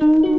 thank you.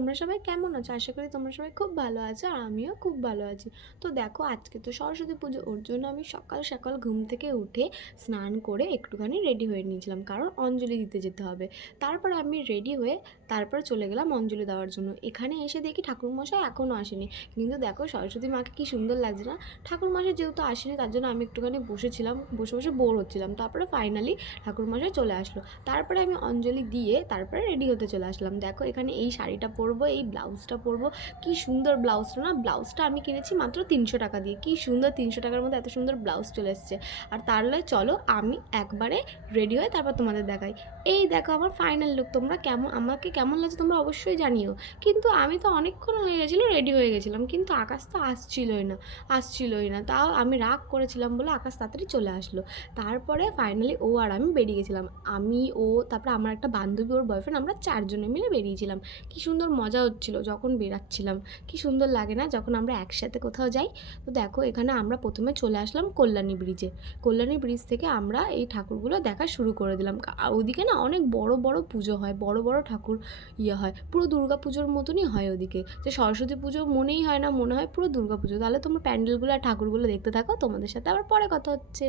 তোমরা সবাই কেমন আছো? আশা করি তোমরা সবাই খুব ভালো আছো আর আমিও খুব ভালো আছি। তো দেখো, আজকে তো সরস্বতী পুজো, ওর জন্য আমি সকাল সকাল ঘুম থেকে উঠে স্নান করে একটুখানি রেডি হয়ে নিয়েছিলাম। কারণ অঞ্জলি দিতে যেতে হবে। তারপর আমি রেডি হয়ে তারপর চলে গেলাম অঞ্জলি দেওয়ার জন্য। এখানে এসে দেখি ঠাকুরমশাই এখনও আসেনি। কিন্তু দেখো, সরস্বতী মাকে কি সুন্দর লাগছে না? ঠাকুরমশাই যেহেতু আসেনি, তার জন্য আমি একটুখানি বসেছিলাম, বসে বসে বোর হচ্ছিলাম। তারপরে ফাইনালি ঠাকুরমশাই চলে আসলো। তারপরে আমি অঞ্জলি দিয়ে তারপরে রেডি হতে চলে আসলাম। দেখো, এখানে এই শাড়িটা পরবো, এই ব্লাউজটা পরবো। কি সুন্দর ব্লাউজটা না, ব্লাউজটা আমি কিনেছি মাত্র তিনশো টাকা দিয়ে। কি সুন্দর তিনশো টাকার মধ্যে এত সুন্দর ব্লাউজ চলে এসছে। আর তার তাহলে চলো, আমি একবারে রেডি হয়ে তারপর তোমাদের দেখাই। এই দেখো আমার ফাইনাল লুক তোমরা কেমন, আমাকে কেমন লাগছে তোমরা অবশ্যই জানিও। কিন্তু আমি তো অনেকক্ষণ হয়ে গেছিল রেডি হয়ে গেছিলাম। কিন্তু আকাশ তো আসছিলই না আসছিলই না। তাও আমি রাগ করেছিলাম বলে আকাশ তাড়াতাড়ি চলে আসলো। তারপরে ফাইনালি ও আর আমি বেরিয়ে গেছিলাম। আমি, ও, তারপরে আমার একটা বান্ধবী, ওর বয়ফ্রেন্ড আমরা চারজনে মিলে বেরিয়েছিলাম। কি সুন্দর মজা হচ্ছিল যখন বেরাচ্ছিলাম কি সুন্দর লাগে না যখন আমরা একসাথে কোথাও যাই? তো দেখো এখানে আমরা প্রথমে চলে আসলাম কল্যাণী ব্রিজে কল্যাণী ব্রিজ থেকে আমরা এই ঠাকুরগুলো দেখা শুরু করে দিলাম। ওদিকে না অনেক বড় বড় পুজো হয়, বড় বড় ঠাকুর ইয়ে হয়, পুরো দুর্গা পুজোর মতনই হয় ওদিকে। যে সরস্বতী পুজো মনেই হয় না, মনে হয় পুরো দুর্গা পুজো। তাহলে তোমরা প্যান্ডেলগুলো আর ঠাকুরগুলো দেখতে থাকো, তোমাদের সাথে আবার পরে কথা হচ্ছে।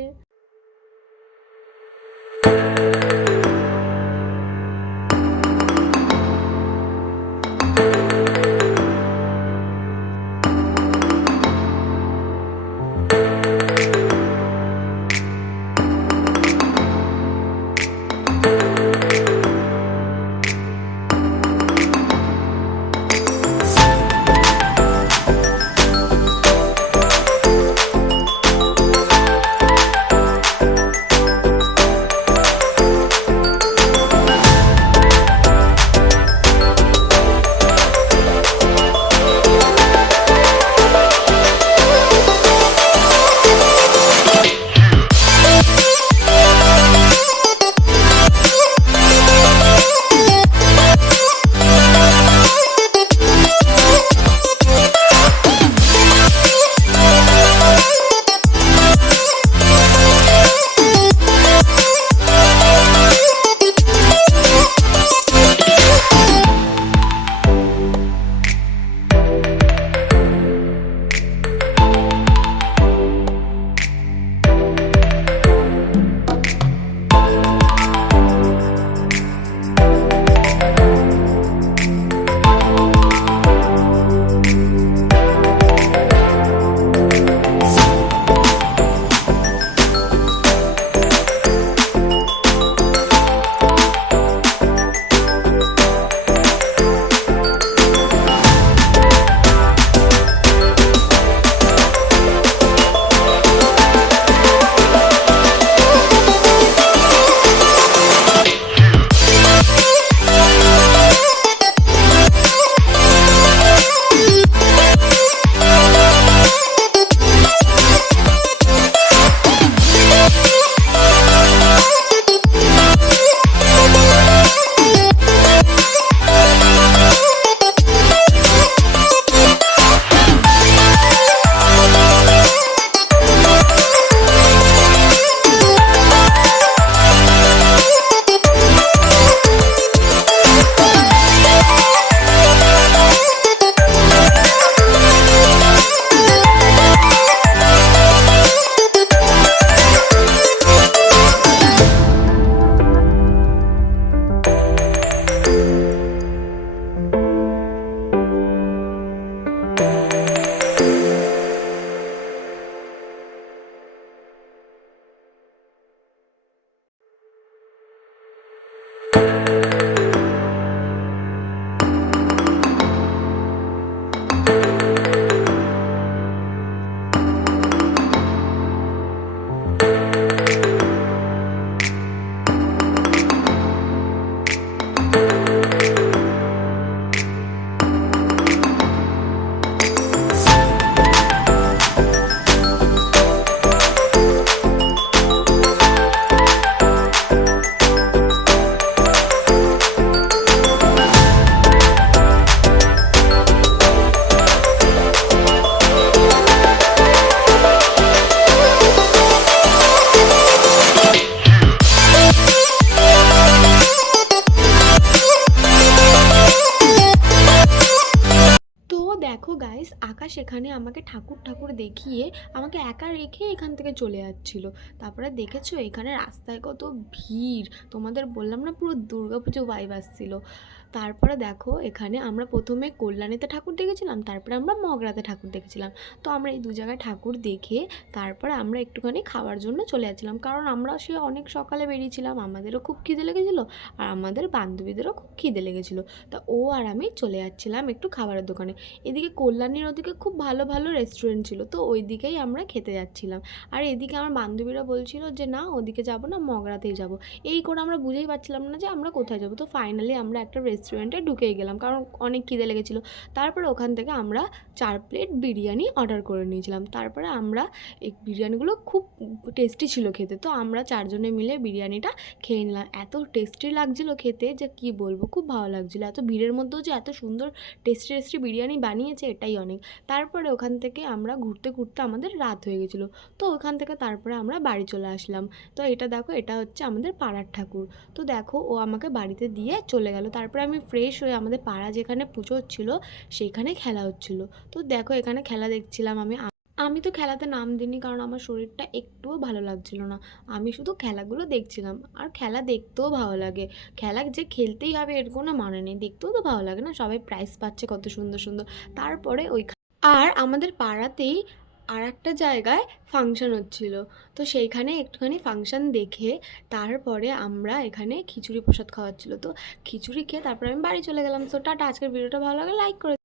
সেখানে আমাকে ঠাকুর ঠাকুর দেখিয়ে আমাকে একা রেখে এখান থেকে চলে যাচ্ছিল। তারপরে দেখেছ এখানে রাস্তায় কত ভিড়। তোমাদের বললাম না পুরো দুর্গাপুজো ভাইব আসছিল। তারপরে দেখো এখানে আমরা প্রথমে কল্যাণীতে ঠাকুর দেখেছিলাম, তারপরে আমরা মগরাতে ঠাকুর দেখেছিলাম। তো আমরা এই দু জায়গায় ঠাকুর দেখে তারপরে আমরা একটুখানি খাওয়ার জন্য চলে যাচ্ছিলাম। কারণ আমরা সে অনেক সকালে বেরিয়েছিলাম, আমাদেরও খুব খিদে লেগেছিলো আর আমাদের বান্ধবীদেরও খুব খিদে লেগেছিলো। তা ও আর আমি চলে যাচ্ছিলাম একটু খাবারের দোকানে। এদিকে কল্যাণীর ওদিকে খুব ভালো ভালো রেস্টুরেন্ট ছিল, তো ওই দিকেই আমরা খেতে যাচ্ছিলাম। আর এদিকে আমার বান্ধবীরা বলছিল যে, না, ওদিকে যাব না, মগরাতেই যাব। এই করে আমরা বুঝেই পাচ্ছিলাম না যে, আমরা কোথায় যাব? তো ফাইনালি আমরা একটা রেস্টুরেন্টে ঢুকেই গেলাম, কারণ অনেক খিদে লেগেছিলো। তারপরে ওখান থেকে আমরা চার প্লেট বিরিয়ানি অর্ডার করে নিয়েছিলাম। তারপরে আমরা এই বিরিয়ানিগুলো খুব টেস্টি ছিল খেতে, তো আমরা চারজনে মিলে বিরিয়ানিটা খেয়ে নিলাম। এত টেস্টি লাগছিল খেতে যে, কি বলব? খুব ভালো লাগছিল। এত ভিড়ের মধ্যেও যে, এত সুন্দর টেস্টি টেস্টি বিরিয়ানি বানিয়েছে, এটাই অনেক। তারপরে ওখান থেকে আমরা ঘুরতে ঘুরতে আমাদের রাত হয়ে গেছিল। তো ওখান থেকে তারপরে আমরা বাড়ি চলে আসলাম। তো এটা দেখো, এটা হচ্ছে আমাদের পাড়ার ঠাকুর। তো দেখো, ও আমাকে বাড়িতে দিয়ে চলে গেল। তারপরে আমি ফ্রেশ হয়ে আমাদের পাড়া যেখানে পুজো হচ্ছিল, সেইখানে খেলা হচ্ছিল। তো দেখো, এখানে খেলা দেখছিলাম আমি। আমি তো খেলাতে নাম দিইনি কারণ আমার শরীরটা একটুও ভালো লাগছিল না। আমি শুধু খেলাগুলো দেখছিলাম। আর খেলা দেখতেও ভালো লাগে। খেলা যে খেলতেই হবে এর কোনো মানে নেই। দেখতেও তো ভালো লাগে না। সবাই প্রাইজ পাচ্ছে কত সুন্দর সুন্দর। তারপরে ওই আর আমাদের পাড়াতেই আর একটা জায়গায় ফাংশান হচ্ছিল। তো সেইখানে একটুখানি ফাংশান দেখে তারপরে আমরা এখানে খিচুড়ি প্রসাদ খাওয়াচ্ছিল। তো খিচুড়ি খেয়ে তারপরে আমি বাড়ি চলে গেলাম। তো টাটা, আজকের ভিডিওটা ভালো লাগে লাইক করে